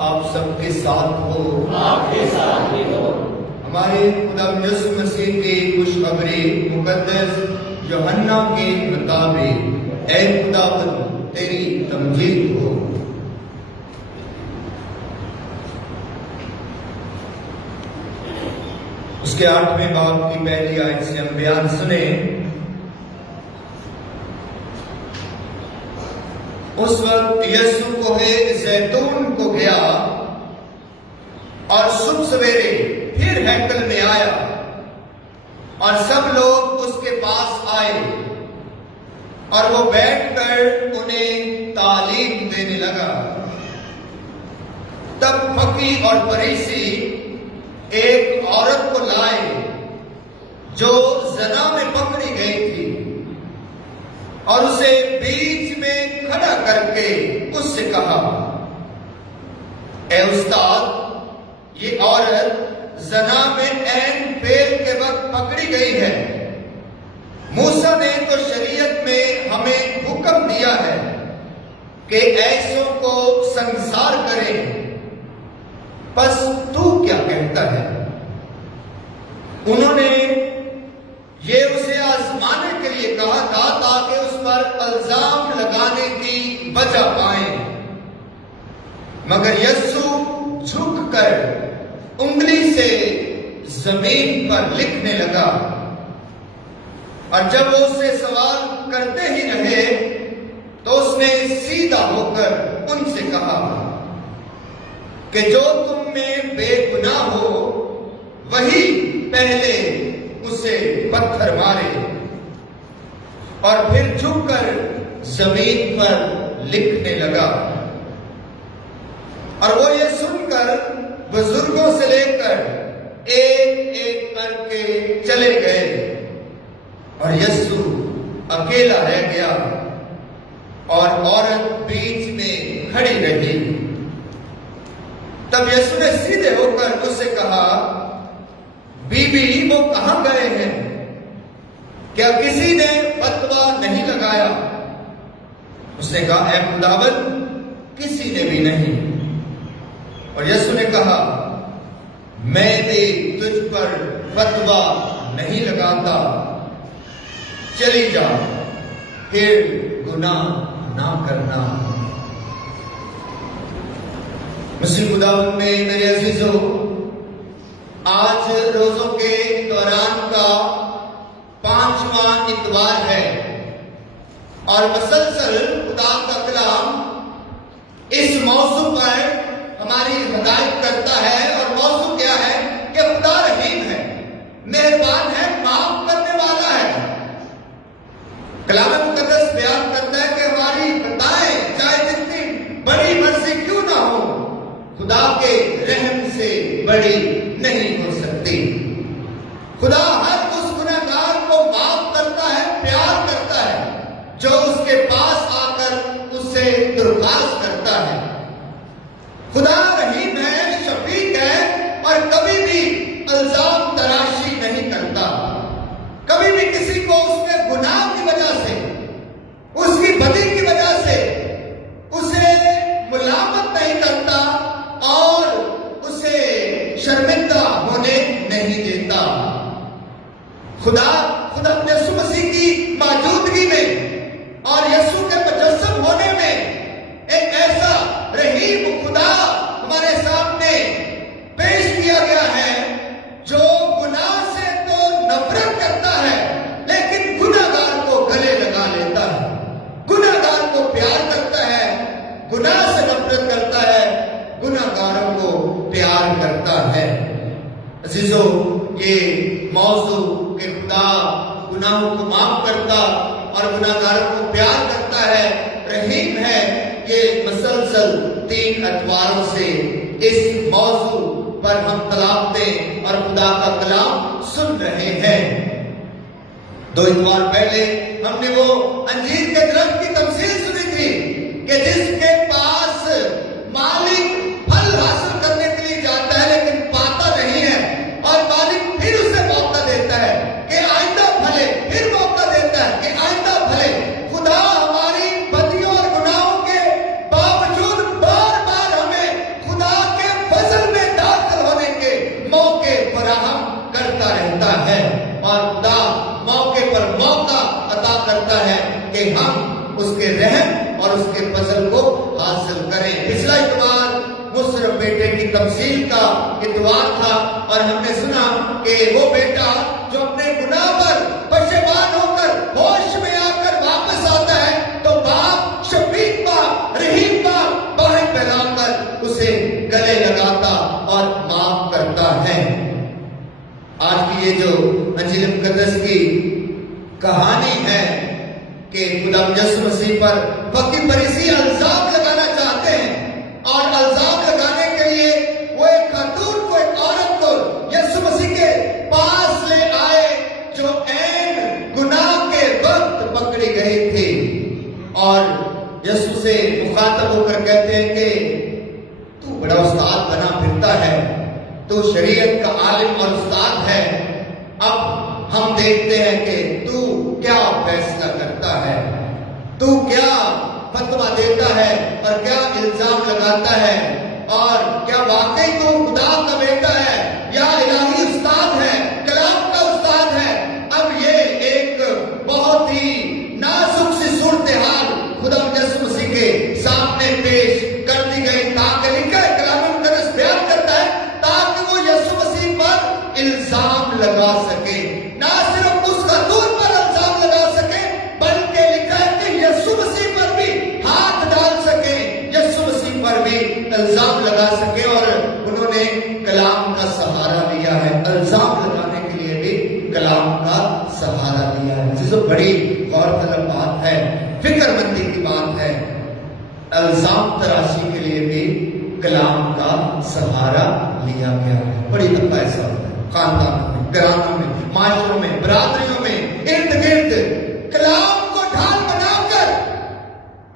آپ سب کے ساتھ ہو، آپ کے ساتھ بھی ہو۔ ہمارے خدا یسوع مسیح کی خوشخبری مقدس یوحنا کے مطابق اے خداوند تیری تمجید ہو۔ اس کے 8ویں باب کی پہلی آیت سے ہم بیان سنیں۔ اس وقت یسوع کوہ زیتون کو گیا اور صبح سویرے پھر ہیکل میں آیا اور سب لوگ اس کے پاس آئے اور وہ بیٹھ کر انہیں تعلیم دینے لگا۔ تب فقی اور فریسی ایک عورت کو لائے جو زنا میں پکڑی گئی تھی اور اسے بیچ میں کھڑا کر کے اس سے کہا، اے استاد، یہ عورت زنا میں عین فعل کے وقت پکڑی گئی ہے۔ موسیٰ نے تو شریعت میں ہمیں حکم دیا ہے کہ ایسوں کو سنسار کریں، پس تو کیا کہتا ہے؟ انہوں نے یہ اسے آزمانے کے لیے کہا تھا تاکہ اس پر الزام لگانے کی وجہ پائیں، مگر یسوع جھک کر انگلی سے زمین پر لکھنے لگا، اور جب وہ اس سے سوال کرتے ہی رہے تو اس نے سیدھا ہو کر ان سے کہا کہ جو تم میں بے گناہ ہو وہی پہلے اسے پتھر مارے، اور پھر جھک کر زمین پر لکھنے لگا۔ اور وہ یہ سن کر بزرگوں سے لے کر ایک ایک کر کے چلے گئے، اور یسوع اکیلا رہ گیا اور عورت بیچ میں کھڑی رہی۔ تب یسوع نے سیدھے ہو کر اس سے کہا، بی بی وہ کہاں گئے ہیں؟ کیا کسی نے فتویٰ نہیں لگایا؟ اس نے کہا، اے خداوند، کسی نے بھی نہیں۔ اور یسوع نے کہا، میں بھی تجھ پر فتویٰ نہیں لگاتا، چلی جا، پھر گناہ نہ کرنا۔ مسیح خداوند میں میرے عزیزو، آج روزوں کے دوران کا 5واں اتوار ہے، اور مسلسل خدا کا کلام اس موضوع پر ہماری ہدایت کرتا ہے، اور موضوع کیا ہے کہ خدا رحیم ہے، مہربان ہے، معاف کرنے والا ہے۔ کلام مقدس بیان کرتا ہے کہ ہماری خطائیں چاہے جتنی بڑی مرضی کیوں نہ ہو، خدا کے رحم سے بڑی نہیں ہو سکتی۔ خدا ہر اس گنہگار کو معاف کرتا ہے، پیار کرتا ہے، جو اس کے پاس آ کر اس سے درخواست کرتا ہے۔ خدا رحیم ہے، شفیق ہے، اور کبھی بھی الزام تراشی نہیں کرتا، کبھی بھی کسی کو اس کے گناہ کی وجہ سے، اس کی بدی کی وجہ سے اسے ملامت نہیں کرتا اور اسے شرمندہ ہونے نہیں دیتا۔ خدا یسوع مسیح کی موجودگی میں اور یسوع کے مجسم ہونے میں ایک ایسا رحیم خدا ہمارے سامنے پیش کیا گیا ہے جو گناہ سے تو نفرت کرتا ہے لیکن گناہگار کو گلے لگا لیتا ہے، گناہگار کو پیار کرتا ہے، گناہ سے نفرت کرتا ہے، گناہگاروں کو پیار کرتا ہے۔ عزیزو، یہ موضوع کہ خدا گناہوں کو معاف کرتا اور گناہگاروں کو پیار کرتا ہے، رحیم ہے، یہ مسلسل 3 اتواروں سے اس موضوع پر ہم تلاوتیں اور خدا کا کلام سن رہے ہیں۔ 2 اتوار پہلے ہم نے وہ انجیر کے درخت کی تمثیل سنی تھی کہ جس کے پاس مالک پھل حاصل کرنے کے لیے جاتا ہے لیکن پاتا نہیں ہے، اور مالک پھر اسے موقع دیتا ہے کہ آئندہ پھلے، پھر موقع دیتا ہے کہ آئندہ پھلے۔ خدا ہماری بدیوں اور گناہوں کے باوجود بار بار ہمیں تفصیل کا اتوار تھا اور ہم نے سنا کہ وہ بیٹا جو اپنے گناہ پر پشیمان ہو کر ہوش میں آ کر واپس آتا ہے تو باپ شفیق باپ رحیم باپ باہیں پھیلا کر اسے گلے لگاتا اور معاف کرتا ہے۔ آج کی یہ جو انجیل مقدس کی کہانی ہے کہ خدا یسوع مسیح پر فقی فریسی الزام لگانا چاہتے ہیں اور الزام لگانے کے لیے وہ ایک خاتون کو ایک عورت کو یسوع مسیح کے پاس لے آئے جو عین گناہ کے وقت پکڑی گئی تھی اور یسوع سے مخاطب ہو کر کہتے ہیں کہ تو بڑا استاد بنا پھرتا ہے، تو شریعت کا عالم اور استاد ہے، اب ہم دیکھتے ہیں کہ تو کیا فیصلہ کرتا ہے، تو کیا فتویٰ دیتا ہے اور کیا الزام لگاتا ہے، اور کیا واقعی تو خدا کا بیٹا ہے یا الہی استاد ہے، کلام کا استاد ہے۔ اب یہ ایک بہت ہی نازک سی صورتحال خدا یسوع مسیح کے سامنے پیش کر دی گئی تاکہ لکھا ہے کلام مقدس بیان کرتا ہے تاکہ وہ یسوع مسیح پر الزام لگا سکے، نہ صرف اس خاتون پر الزام لگا سکے بلکہ لکھا ہے کہ یسوع مسیح پر بھی ہاتھ ڈال سکے، یسوع مسیح پر بھی الزام لگا سکے۔ اور انہوں نے کلام کا سہارا لیا ہے، الزام لگانے کے لیے بھی کلام کا سہارا لیا ہے۔ جو بڑی غور طلب بات ہے، فکر مندی کی بات ہے، الزام تراشی کے لیے بھی کلام کا سہارا لیا گیا ہے۔ بڑی دفعہ ایسا ہوتا ہے خاندانوں میں، گھرانوں میں، معاشروں میں، برادریوں میں، ارد گرد کلام کو ڈھال بنا کر،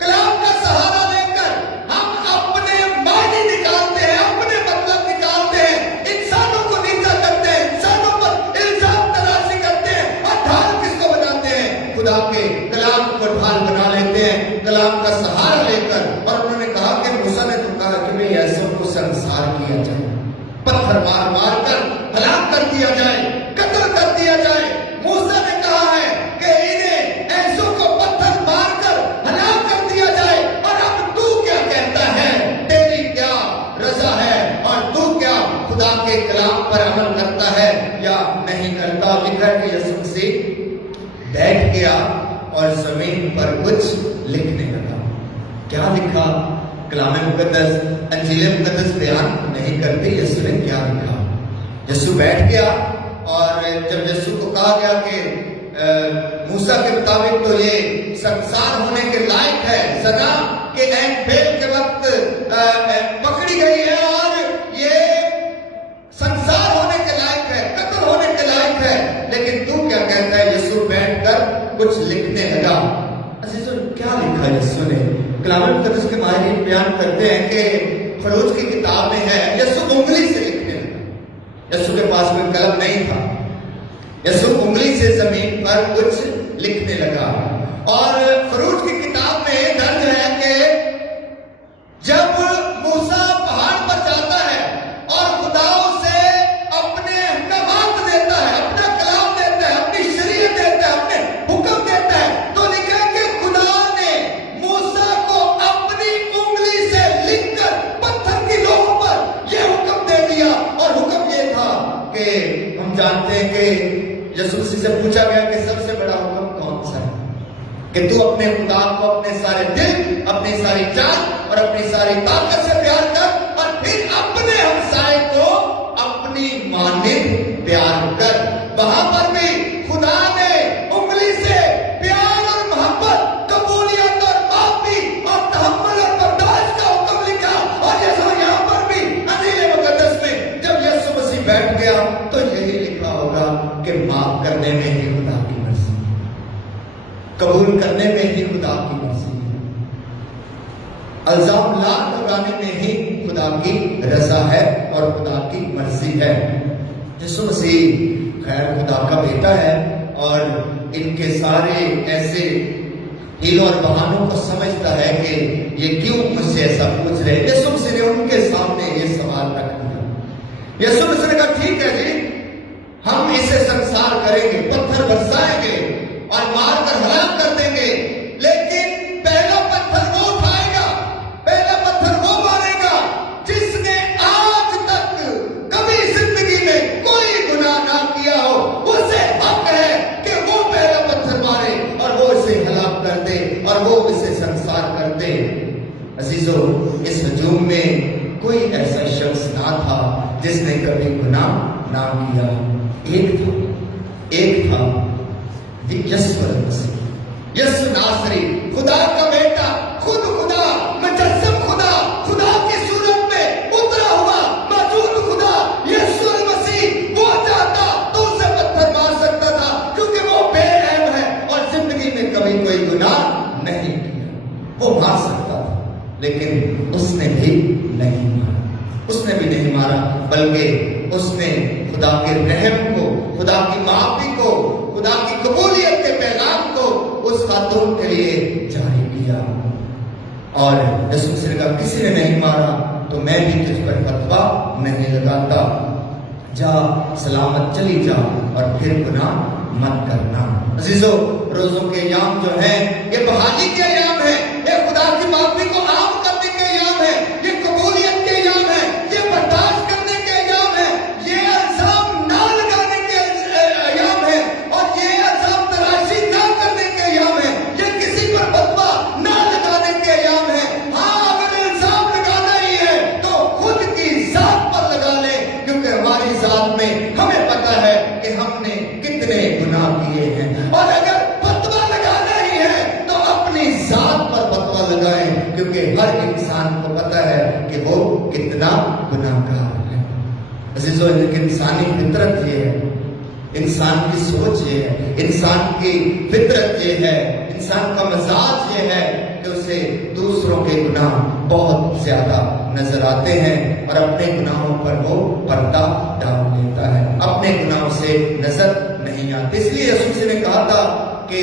کلام کا سہارا لے کر ہم اپنے معنی نکالتے ہیں، اپنے مطلب نکالتے ہیں، انسانوں کو نیچا کرتے ہیں، انسانوں پر الزام تراشی کرتے ہیں اور ڈھال کس کو بناتے ہیں؟ خدا کے کلام کو ڈھال بنا لیتے ہیں کلام کا سہارا لے کر۔ اور انہوں نے کہا کہ موسیٰ نے تو کہا کہ بھئی ایسوں کو سنسار کیا جائے، پتھر مار مار کر ہلاک کر دیا جائے، قتل کر دیا جائے۔ موسیٰ نے کہا ہے کہ انہیں ایسوں کو پتھر مار کر ہلاک کر دیا جائے، اور اب تو کیا کہتا ہے؟ تیری کیا رضا ہے اور تو کیا خدا کے کلام پر عمل کرتا ہے یا نہیں کرتا؟ لکھا ہے کہ یسوع مسیح بیٹھ گیا اور زمین پر کچھ لکھنے لگا۔ کیا لکھا؟ کلام مقدس، انجیل مقدس بیان نہیں کرتے یسوع نے کیا لکھا۔ یسوع بیٹھ گیا اور جب یسوع کو کہا گیا کہ موسیٰ کے مطابق تو یہ سنسار ہونے کے لائق ہے، زنا کے عین فعل کے وقت پکڑی گئی ہے اور یہ سنسار ہونے کے لائق ہے، قتل ہونے کے لائق ہے، لیکن تو کیا کہتا ہے؟ یسوع بیٹھ کر کچھ لکھنے لگا۔ عزیزو، کیا لکھا یسوع نے؟ کلام مقدس کے ماہرین بیان کرتے ہیں کہ خروج کی کتاب میں ہے یسوع انگلی سے لکھنے لگا۔ یسوع کے پاس کوئی قلم نہیں تھا، یسوع انگلی سے زمین پر کچھ لکھنے لگا۔ اور خروج کی کتاب میں درج ہے کہ جب موسیٰ پہاڑ پر جاتا ہے اور خدا اسے اپنے احکامات دیتا ہے، اپنا کلام دیتا ہے، اپنی شریعت دیتا ہے، اپنے حکم دیتا ہے، تو لکھا ہے کہ خدا نے موسیٰ کو اپنی انگلی سے لکھ کر پتھر کی لوہوں پر یہ حکم دے دیا۔ اور حکم یہ تھا کہ ہم جانتے ہیں کہ یسوع مسیح سے پوچھا گیا کہ سب سے بڑا حکم کون سا ہے؟ کہ تو اپنے خدا کو اپنے سارے دل، اپنی ساری جان اور اپنی ساری طاقت سے پیار کر، اور پھر اپنے ہمسائے کو اپنی مانند پیار کر۔ وہاں پر بھی خدا نے انگلی سے پیار اور محبت، قبولیت اور معافی اور تحمل اور برداشت کا حکم لکھا۔ اور یہاں پر بھی انجیل مقدس میں جب یسوع مسیح بیٹھ گیا تو یہی لکھا ہوگا کہ معاف کرنے میں ہی خدا کی مرضی ہے، قبول کرنے میں ہی خدا کی مرضی ہے، الزام لگانے میں ہی خدا کی رضا ہے اور خدا کی مرضی ہے۔ یسوع مسیح خیر خدا کا بیٹا ہے اور ان کے سارے ایسے ہیلوں اور بہانوں کو سمجھتا ہے کہ یہ کیوں مجھ سے ایسا پوچھ رہے۔ یسوع مسیح نے ان کے سامنے یہ سوال رکھ دیا۔ یسوع مسیح نے کہا ٹھیک ہے جی، ہم اسے سنسار کریں گے، پتھر برسائیں گے اور مار کر ہلاک کر دیں گے، لیکن پہلا پتھر وہ اٹھائے گا، پہلا پتھر وہ مارے گا جس نے آج جس نے کبھی گناہ نہ کیا. ایک تھا یسوع المسیح، یسوع ناصری، خدا کا بیٹا، خود خدا، مجسم خدا، خدا کی صورت میں اترا ہوا موجود خدا. یسوع المسیح وہ چاہتا تو اسے پتھر مار سکتا تھا، کیونکہ وہ بے رحم ہے اور زندگی میں کبھی کوئی گناہ نہیں کیا. وہ مار سکتا تھا لیکن اس نے بھی نہیں مارا. اس نے بھی نہیں مارا، بلکہ اس نے خدا کے رحم کو، خدا کی معافی کو، خدا کی قبولیت کے پیغام کو اس خاتون کے لیے جاری کیا. اور یسوع مسیح نے کہا کسی نے نہیں مارا تو میں بھی تجھ پر فتویٰ نہیں لگاتا. جا سلامت چلی جا اور پھر گناہ مت کرنا. عزیزو، روزوں کے ایام جو ہیں یہ بحالی کے ایام ہیں، یہ خدا کی معافی کو عام کرنے کے ایام ہیں، یہ قبولیت کے ایام ہیں، یہ برداشت کرنے کے ایام ہیں، یہ الزام نہ لگانے کے ایام ہیں، اور یہ الزام تراشی نہ کرنے کے ایام ہیں، یہ کسی پر فتویٰ نہ لگانے کے ایام ہیں. ہاں، اگر الزام لگانا ہی ہے تو خود کی ذات پر لگا لے، کیونکہ ہماری ذات میں ہمیں پتا ہے کہ ہم نے کتنے گناہ کیے ہیں. اور اگر فتویٰ لگانا ہی ہے تو اپنی ذات پر فتویٰ لگائیں، کیونکہ ہر انسان کو پتا ہے کہ وہ کتنا گناہ گار ہے. عزیزو، انسانی فطرت یہ ہے، انسان کی سوچ یہ ہے، انسان کی فطرت یہ ہے، انسان کا مزاج یہ ہے کہ اسے دوسروں کے گناہ بہت زیادہ نظر آتے ہیں اور اپنے گناہوں پر وہ پردہ ڈال لیتا ہے، اپنے گناہوں سے نظر نہیں آتے. اس لیے یسوع مسیح نے کہا تھا کہ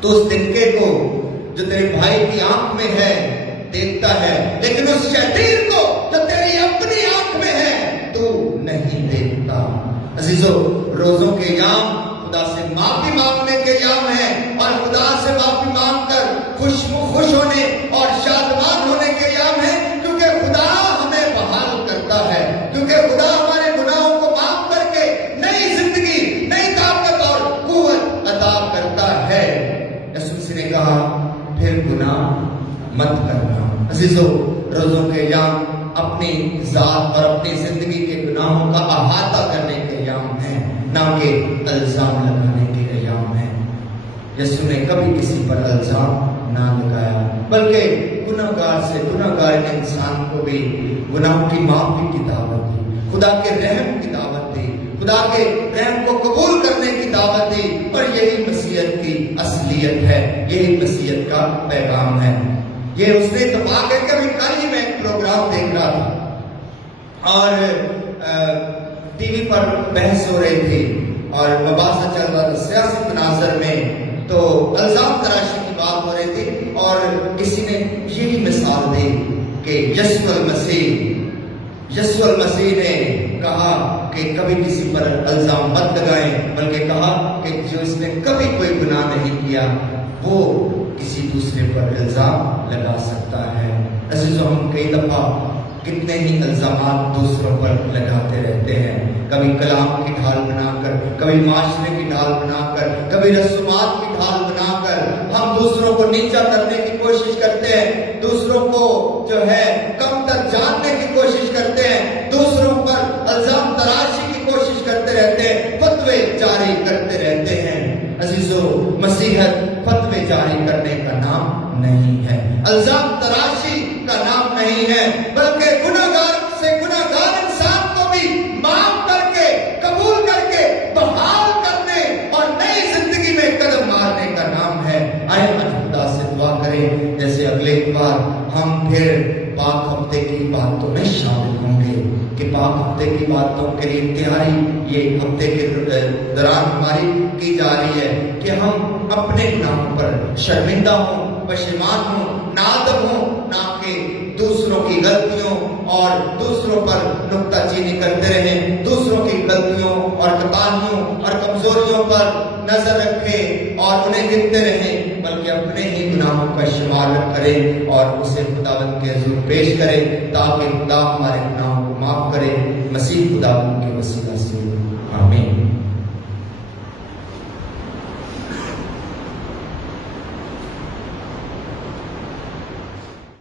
تو اس تنکے کو جو تیرے بھائی کی آنکھ میں ہے دیکھتا ہے، لیکن اس شریر کو جو تیری اپنی آنکھ میں ہے تو نہیں دیکھتا. عزیزو، روزوں کے ایام خدا سے معافی مانگنے کے ایام ہیں، اور خدا سے معافی مانگ کر خوش ہونے اور شادمان ہونے کے ایام ہیں، کیونکہ خدا ہمیں بحال کرتا ہے، کیونکہ خدا ہمارے گناہوں کو معاف کر کے نئی زندگی، نئی طاقت اور قوت عطا کرتا ہے. یسوع مسیح نے کہا پھر گناہ مت کرنا. عزیزو، روزوں کے ایام اپنی ذات اور اپنی زندگی کے گناہوں کا احاطہ کرنے کے ایام ہیں، نہ کہ الزام لگانے کے ایام ہیں. یسوع نے کبھی کسی پر الزام نہ لگایا، بلکہ گناہگار سے گناہگار انسان کو بھی گناہوں کی معافی کی دعوت دی، خدا کے رحم کی دعوت دی، خدا کے رحم کو قبول کرنے کی دعوت دی. اور یہی مسیحیت کی اصلیت ہے، یہی مسیحیت کا پیغام ہے. یہ اس نے اتفاق ہے کہ ابھی کل ہی میں ایک پروگرام دیکھ رہا تھا اور ٹی وی پر بحث ہو رہی تھی اور مباحثہ چل رہا تھا سیاسی تناظر میں، تو الزام تراشی کی بات ہو رہی تھی اور کسی نے یہی مثال دی کہ یسوع المسیح نے کہا کہ کبھی کسی پر الزام مت لگائیں، بلکہ کہا کہ جو اس نے کبھی کوئی گناہ نہیں کیا وہ کسی دوسرے پر الزام لگا سکتا ہے. عزیزو، ہم کئی دفعہ کتنے ہی الزامات دوسروں پر لگاتے رہتے ہیں، کبھی کلام کی ڈھال بنا کر، کبھی معاشرے کی ڈھال بنا کر، کبھی رسومات کی ڈھال بنا کر ہم دوسروں کو نیچا کرنے کی کوشش کرتے ہیں، دوسروں کو جو ہے کم تر جاننے کی کوشش کرتے ہیں، دوسروں پر الزام تراشی کی کوشش کرتے رہتے ہیں، فتوے جاری کرتے رہتے ہیں. عزیزو، مسیحیت فتوے جاری کرنے کا نام نہیں ہے، الزام تراشی کا نام نہیں ہے، بلکہ گناہگار سے گناہگار انسان کو بھی معاف کر کے، قبول کر کے، بحال کرنے اور نئی زندگی میں قدم مارنے کا نام ہے. آئے خدا سے دعا کریں جیسے اگلے بار ہم پھر پاک ہفتے کی باتوں میں شامل ہوں گے، کہ پاک ہفتے کی باتوں کے لیے تیاری یہ ہفتے کے دوران ہماری کی جا رہی ہے کہ ہم اپنے گناہوں پر شرمندہ ہوں، پشیمان ہوں، نادم ہوں، نہ کہ دوسروں کی غلطیوں اور دوسروں پر نکتہ چینی کرتے رہیں، دوسروں کی غلطیوں اور کوتاہیوں اور کمزوریوں پر نظر رکھیں اور انہیں گنتے رہیں، بلکہ اپنے ہی گناہوں کا شمار کریں اور اسے خداوند کے حضور پیش کریں تاکہ خدا ہمارے گناہوں کو معاف کرے. مسیح خداوند کے وسیلہ سے